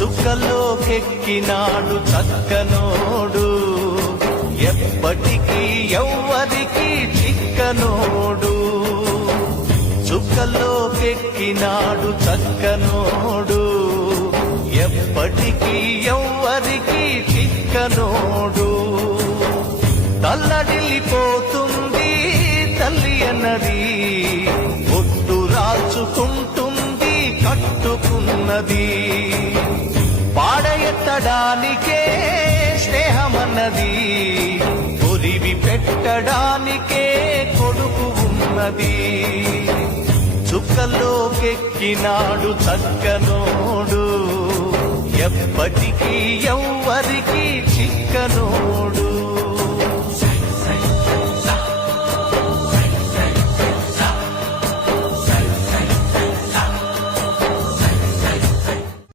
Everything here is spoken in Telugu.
చుక్కలోకెక్కినాడు చక్కనోడు, ఎప్పటికీ ఎవ్వరికి చిక్కనోడు. చుక్కలోకెక్కినాడు చక్కనోడు, ఎప్పటికీ ఎవ్వరికి చిక్కనోడు. తల్లడిల్లిపోతుంది తల్లి అన్నది, ఒట్టు రాచుకుంటుంది కట్టుకున్నది. పాడెత్తడానికే స్నేహమన్నది, ఒరివి పెట్టడానికే కొడుకు ఉన్నది. చుక్కలోకెక్కినాడు చక్కనోడు, ఎప్పటికీ ఎవ్వరికి